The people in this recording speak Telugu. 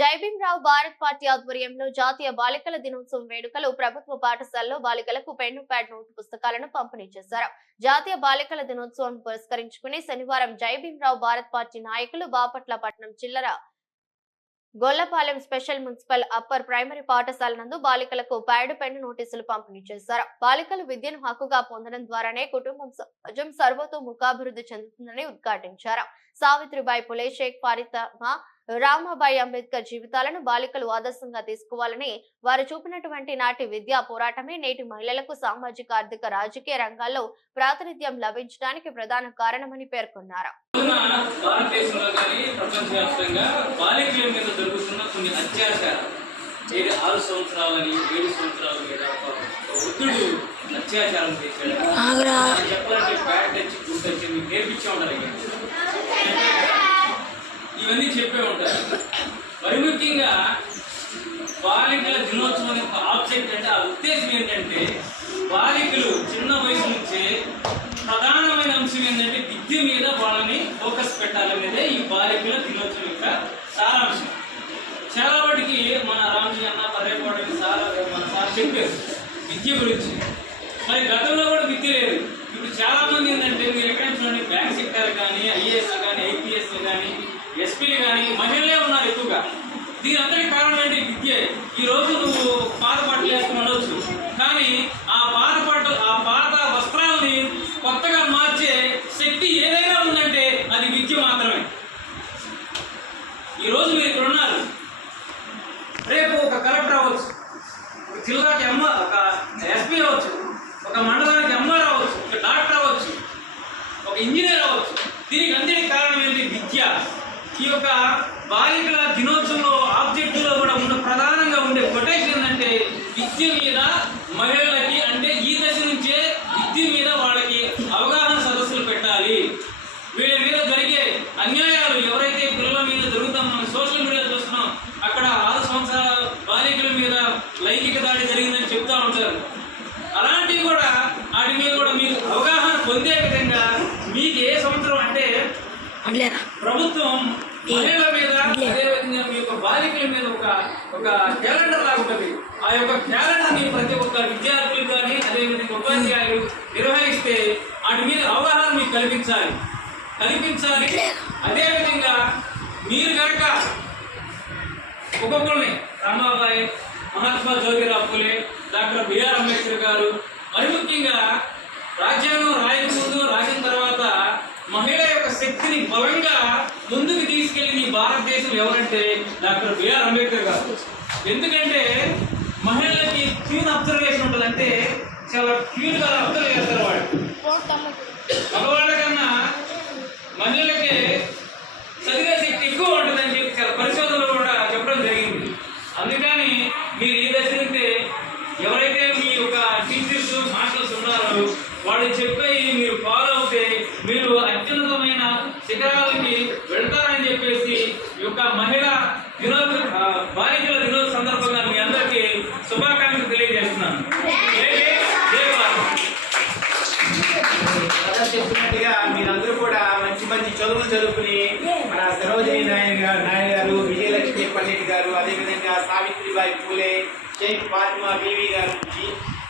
జైభీంరావు భారత్ పార్టీ ఆధ్వర్యంలో జాతీయ బాలికల దినోత్సవం వేడుకలు ప్రభుత్వ పాఠశాలలో బాలికలకు పెన్ను ప్యాడ్ నోటు పుస్తకాలను పంపిణీ చేశారు. జాతీయ బాలికల దినోత్సవం పురస్కరించుకుని శనివారం జైభీంరావు భారత్ పార్టీ నాయకులు బాపట్ల పట్టణం చిల్లర Gollapalem special municipal upper primary పాఠశాల నందు బాలికలకు ప్యాడ్ పెన్ను నోటీసులు పంపిణీ చేశారు. బాలికలు విద్యను హక్కుగా పొందడం ద్వారానే కుటుంబం సమాజం సర్వతోముఖాభివృద్ధి చెందుతుందని ఉద్ఘాటించారు. సావిత్రిబాయి పులే, షేక్ ఫాతిమా, రామాబాయి అంబేద్కర్ జీవితాలను బాలికలు ఆదర్శంగా తీసుకోవాలని వారు చూపినటువంటి నాటి విద్యా పోరాటమే నేటి మహిళలకు సామాజిక, ఆర్థిక, రాజకీయ రంగాల్లో ప్రాతినిధ్యం లభించడానికి ప్రధాన కారణమని పేర్కొన్నారు. భారతదేశంలో కానీ ప్రపంచవ్యాప్తంగా బాలికల మీద జరుగుతున్న కొన్ని అత్యాచారాలు 6 సంవత్సరాలని 7 సంవత్సరాల మీద వృద్ధుడు అత్యాచారం చేశాడు. చెప్పాలంటే బ్యాట్ తెచ్చి గుర్తొచ్చి మీకు నేర్పించే ఉంటారు. ఇవన్నీ చెప్పే ఉంటారు. మరి ముఖ్యంగా బాలికల దినోత్సవం యొక్క ఆబ్జెక్ట్ అంటే ఆ ఉద్దేశం ఏంటంటే బాలికలు చిన్న వయసు నుంచే ప్రధానమైన అంశం ఏంటంటే విద్య మీద వాళ్ళని ఫోకస్ పెట్టాలనేదే ఈ బాలికల దినోత్సవం యొక్క సారాంశం. చాలా వాటికి మన రామ్జీ అన్న పర్యటన మన సార్ చెప్పారు విద్య గురించి. మరి గతంలో కూడా విద్య లేదు. ఇప్పుడు చాలా మంది ఏంటంటే మీరు ఎక్కడైనా చూడండి, బ్యాంక్ సెక్టర్ కానీ, ఐఏఎస్ కానీ, ఐపీఎస్ కానీ, ఎస్పీలు కానీ మహిళలే ఉన్నారు ఎక్కువగా. దీని అందరికి కారణం ఏంటి? విద్య. ఈ రోజు నువ్వు పాత బట్టలు వేసుకుని ఉండవచ్చు, కానీ ఆ పాత వస్త్రాలని కొత్తగా మార్చే శక్తి ఏదైనా ఉందంటే అది విద్య మాత్రమే. ఈ రోజు మీరు ఇక్కడ ఉన్నారు, రేపు ఒక కలెక్టర్ అవ్వచ్చు, ఒక జిల్లాకి ఒక ఎస్పీ అవ్వచ్చు, ఒక మండలానికి ఎంఆర్ అవ్వచ్చు, ఒక డాక్టర్ అవ్వచ్చు, ఒక ఇంజనీర్ అవ్వచ్చు. దీనికి అందరికి కారణం ఏంటి? విద్య. ఈ యొక్క బాలికల దినోత్సవంలో ఆబ్జెక్టులో కూడా ప్రధానంగా ఉండే కొటేషన్ ఏంటంటే విద్య మీద మహిళలకి, అంటే ఈ దశ నుంచే విద్య మీద వాళ్ళకి అవగాహన సదస్సులు పెట్టాలి. వీళ్ళ మీద జరిగే అన్యాయాలు ఎవరైతే పిల్లల మీద జరుగుతాం, మనం సోషల్ మీడియా చూస్తున్నాం, అక్కడ 6 సంవత్సరాల బాలికల మీద లైంగిక దాడి జరిగిందని చెప్తా ఉంటారు. అలాంటివి కూడా వాటి మీద కూడా మీకు అవగాహన పొందే విధంగా మీకు ఏ సంవత్సరం అంటే ప్రభుత్వం మహిళల మీద, అదేవిధంగా మీ యొక్క బాలికల మీద ఒక క్యాలెండర్ లాగా ఉంటుంది. ఆ యొక్క క్యాలెండర్ని ప్రతి ఒక్క విద్యార్థులు కానీ అదేవిధంగా ఉపాధ్యాయులు నిర్వహిస్తే వాటి మీద అవగాహన మీకు కల్పించాలి. అదేవిధంగా మీరు కనుక ఒక్కొక్కరిని రామాబాయి, మహాత్మా జ్యోతిరావు ఫులే, డాక్టర్ బిఆర్ అంబేద్కర్ గారు, మరి ముఖ్యంగా రాజ్యాంగం రాయకముందు రాసిన తర్వాత మహిళ యొక్క శక్తిని బలంగా ముందుకు తీసుకెళ్ళిన ఈ భారతదేశం ఎవరంటే డాక్టర్ బిఆర్ అంబేద్కర్ గారు. ఎందుకంటే మహిళలకి క్యూన్ అబ్జర్వేషన్ ఉంటుంది, అంటే చాలా క్యూన్గా అబ్జర్వ్ చేస్తారు వాళ్ళు. మగవాళ్ళ కన్నా మహిళలకి చదివే శక్తి ఎక్కువ ఉంటుందని చెప్పి చాలా పరిశోధనలు కూడా చెప్పడం జరిగింది. అందుకని మీరు ఈ దశ నుండి ఎవరైతే మీ యొక్క టీచర్స్, మాస్టర్స్ ఉన్నారో వాళ్ళు చెప్పేవి మీరు ఫాలో అవుతే మీరు అత్యున్నతమైన శిఖరాలకి వెళ్తారని చెప్పేసి ఈ యొక్క మహిళా బాలికల దినోత్సవ సందర్భంగా మీ అందరికీ శుభాకాంక్షలు తెలియజేస్తున్నాను. చెప్పినట్టుగా మీరందరూ కూడా మంచి మంచి చదువులు చదువుకుని మన సరోజిని నాయుడు గారు, విజయలక్ష్మి పండిట్ గారు, అదేవిధంగా సావిత్రిబాయి పూలే, షేక్ ఫాతిమా బీవీ గారు